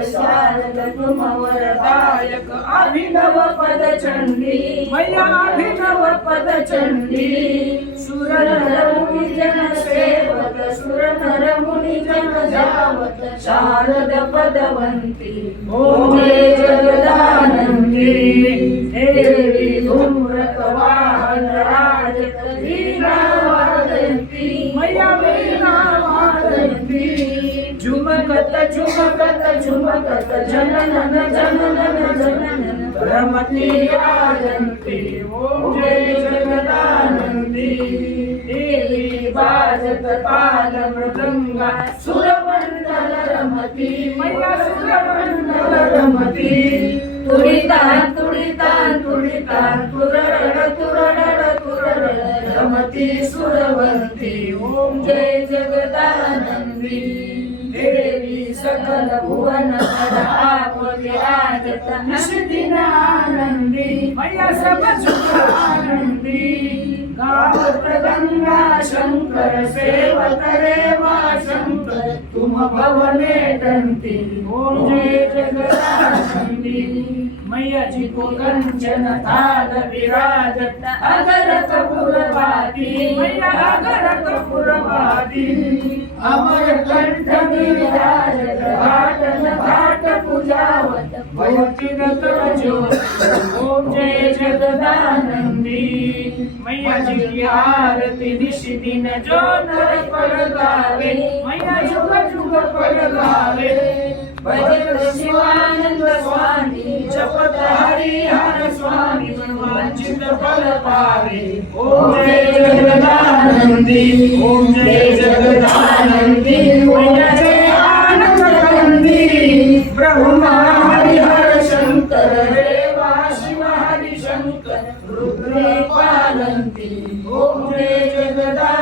गजानंदी अभिनव पद चंडी मैया अभिनव पद चंडी सुर नर मुनी जन सेवक सुर नर मुनी जन जावत शारद पदवंती ओमे जगदानंदी देवी धूम्रक वाहन राजत वीणा झुमकत झुमकत झुमकत जननन जननन जननन रमती राजंती ओम जय जगदानंदी. देवी बाजत ताल मृदंगा सुरमंडल रमती. मैया सुरमंडल रमती. तुडितान तुडितान तुडितान तुरडड तुरडड तुरडड रमती सुरवंती ओम जय जगदानंदी. सकल भुवन आप विराजत आनंदी सब आनंदी गावत गंगा शंकर सेवत रेवा शंकर तुम भवने दंती ओम जय जगदानंदी मैया जी को कंचन थाल विराजत अगर कपूरवादी मैया अगर अमर कंठ विराजत घाटन घाट पूजावत भवतीन कर ओम जय जगदानंदी मैयाची की आरती निशि दिन जो नर पर गावे मैया जुग जुग पर गावे भजन शिवानंद स्वामी फल पावे ओम जय जगदानंदी ओम जय जगदानंदी मैया जय आनंद कंदी ब्रह्मा हरिहर शंकर रेवा शिव हरि शंकर रुद्र पालंती ओम जय जगदानंदी